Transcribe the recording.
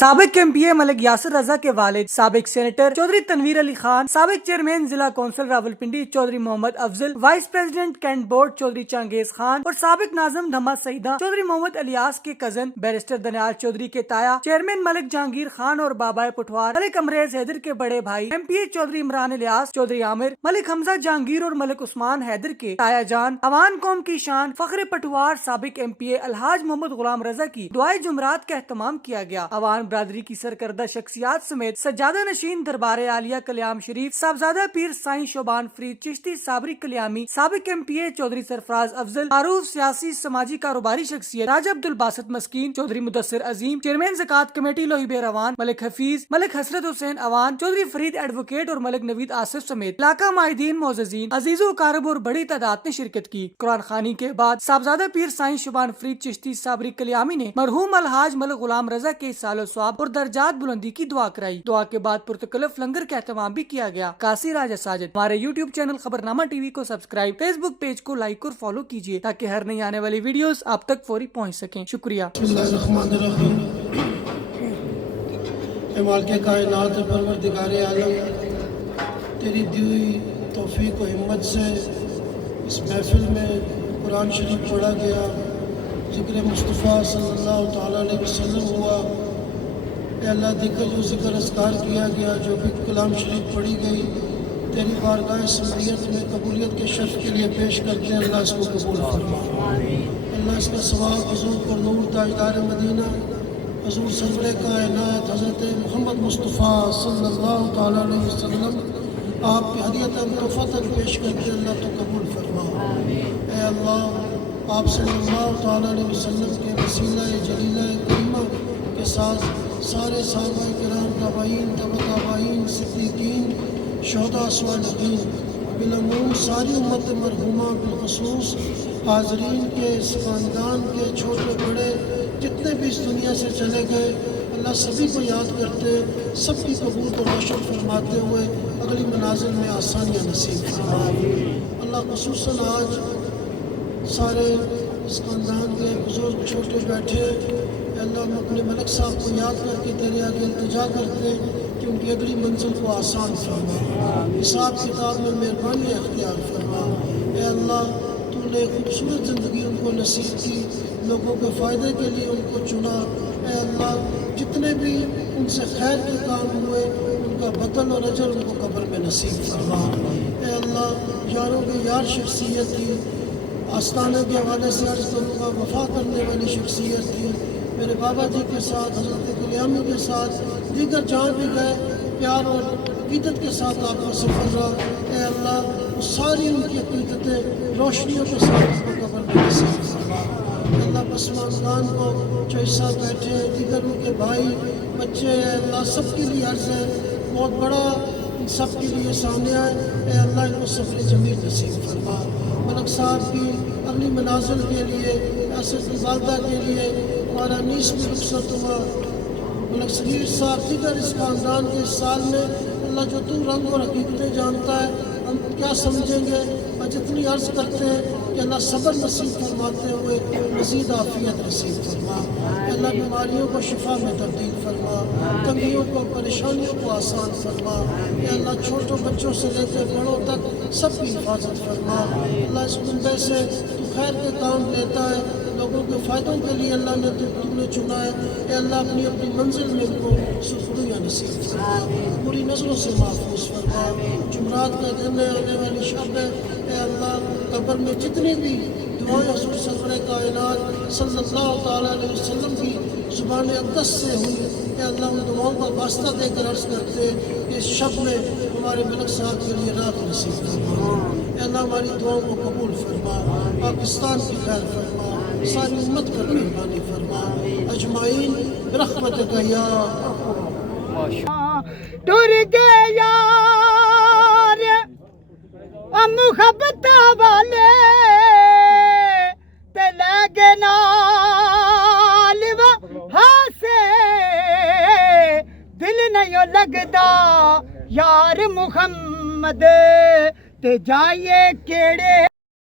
سابق MP ملک یاسر رضا کے والد سابق سینیٹر چودھری تنویر علی خان، سابق چیئرمین ضلع council Rawalpindi Chaudhry Muhammad Afzal, vice president cantt board Chaudhry Changez Khan اور سابق ناظم دھما سعیدہ چودھری محمد الیاس کے کزن بیرسٹر دنیال چودھری کے تایا، چیئرمین ملک جہانگیر خان اور بابائے پٹوار ملک امریز حیدر کے بڑے بھائی MP چودھری عمران الیاس چودھری عامر، ملک حمزہ جہانگیر اور ملک عثمان حیدر کے تایا جان، عوان قوم کی شان فخر پٹوار سابق MP الحاج محمد غلام رضا کی دعائے جمعرات کا اہتمام کیا گیا۔ عوان برادری کی سرکردہ شخصیات سمیت سجادہ نشین دربار عالیہ کلیام شریف صاحبزادہ پیر سائیں شوبان فرید چشتی صابری کلیامی، سابق MP چودھری سرفراز افضل، معروف سیاسی سماجی کاروباری شخصیت راجہ عبدالباسط مسکین چودھری مدثر عظیم، چیئرمین زکوٰۃ کمیٹی لوہیبیر عوان ملک حفیظ، ملک حسرت حسین عوان، چودھری فرید ایڈوکیٹ اور ملک نوید آصف سمیت علاقہ معاہدین معززین عزیز و اقارب اور بڑی تعداد نے شرکت کی۔ قرآن خوانی کے بعد صاحبزادہ پیر سائیں شوبان فرید چشتی صابری کلیامی نے مرحوم الحاج ملک غلام رضا کے سال و ثواب اور درجات بلندی کی دعا کرائی۔ دعا کے بعد پرتکلف لنگر کا اہتمام بھی کیا گیا۔ کاسی راجہ ساجد ہمارے YouTube چینل خبرنامہ TV کو سبسکرائب، فیس بک پیج کو لائک اور فالو کیجیے تاکہ ہر نئی آنے والی ویڈیوز آپ تک فوری پہنچ سکیں۔ شکریہ۔ بسم اللہ الرحمن الرحیم۔ اے مالک کائنات پروردگار عالم، تیری دی ہوئی توفیق و ہمت سے اس محفل میں قرآن شریف پڑھا گیا، ذکر مصطفیٰ صلی اللہ تعالیٰ علیہ وسلم ہوا۔ اے اللہ دیکھا جو ذکر اذکار کیا گیا، جو بھی کلام شریف پڑھی گئی، تیری بارگاہ سمعیت میں قبولیت کے شرف کے لیے پیش کرتے ہیں۔ اللہ اس کو قبول فرما، اللہ اس کا ثواب حضور پر نور تاجدار مدینہ حضور سرور کائنات حضرت محمد مصطفیٰ صلی اللہ تعالیٰ علیہ وسلم آپ کی ہدیتاً تحفتاً پیش کرتے ہیں۔ اللہ تو قبول فرما۔ اے اللہ آپ صلی اللہ تعالیٰ علیہ وسلم کے وسیلہ جلیلہ کریمہ کے ساتھ سارے صحابہ کرام، تابعین، تبع تابعین، صدیقین، شہداء، صالحین، بالعموم ساری امت مرحومہ، بالخصوص حاضرین کے اس خاندان کے چھوٹے بڑے جتنے بھی اس دنیا سے چلے گئے، اللہ سبھی کو یاد کرتے، سب کی قبول و رشد فرماتے ہوئے اگلی منازل میں آسانیاں نصیب فرما۔ اللہ خصوصاً آج سارے اس خاندان کے بزرگ چھوٹے بیٹھے، اللہ ہم اپنے ملک صاحب کو یاد کر کے تیرے آگے التجا کرتے کہ ان کی اگلی منزل کو آسان فرما، حساب کتاب میں مہربانی اختیار فرما۔ اے اللہ تو نے خوبصورت زندگی ان کو نصیب کی، لوگوں کے فائدے کے لیے ان کو چنا۔ اے اللہ جتنے بھی ان سے خیر کے کام ہوئے ان کا بدل اور اجر ان کو قبر میں نصیب فرما۔ اے اللہ یاروں کے یار شخصیت تھی، آستانہ کے حوالے سے عرض کروں گا وفا کرنے والی شخصیت تھی، میرے بابا جی کے ساتھ حضرت کلیامی کے ساتھ دیگر جہاں بھی گئے پیار اور عقیدت کے ساتھ آپ کا سفر رہا۔ اے اللہ وہ ساری ان کی عقیدتیں روشنیوں کے ساتھ ان کو قبر میں نصیب فرما۔ اے اللہ پسماندان کو جو حصہ بیٹھے ہیں، دیگر ان کے بھائی بچے ہیں، اللہ سب کے لیے عرض ہے بہت بڑا ان سب کے لیے سامنے آئے۔ اے اللہ ان کو صبر جمیل نصیب فرما۔ ملک صاحب کی اگلی منازل کے لیے، ایسر کی والدہ کے لیے ہمارا نیس میں رخصت ہوا، ملک صغیر صاحب دیگر اس خاندان کے اس سال میں اللہ جو تو رنگ اور حقیقتیں جانتا ہے ہم کیا سمجھیں گے، اور جتنی عرض کرتے ہیں کہ اللہ صبر نصیب فرماتے ہوئے مزید عافیت نصیب فرما۔ کہ اللہ بیماریوں کو شفا میں تبدیل فرما، تنگیوں کو پریشانیوں کو آسان فرما۔ کہ اللہ چھوٹوں بچوں سے لے کے بڑوں تک سب کی حفاظت فرما۔ اللہ اس کنبے سے تو خیر کے کام لیتا ہے، لوگوں کے فائدوں کے لیے اللہ نے تو نے چنا ہے۔ اے اللہ اپنی منزل میں ان کو سرخرویاں نصیب فرما، پوری نظروں سے محفوظ فرما۔ جمعرات کا دن ہے، آنے والی شب ہے، اے اللہ قبر میں جتنی بھی دعائیں حضور سرور کائنات صلی اللہ تعالیٰ علیہ وسلم کی زبان اقدس سے ہوئی، اے اللہ ان دعاؤں کا واسطہ دے کر عرض کرتے کہ اس شب میں ہمارے ملک صاحب کے لیے رات نصیب فرما۔ اے اللہ ہماری دعاؤں کو قبول فرما، پاکستان کی خیر فرما، ساری امت پر مہربانی فرما، اجمعین برحمتک یا ٹر گئے یار محبت والے تے لے گے نال ہاسے، دل نہیں لگدا یار محمد تے جائیے کیڑے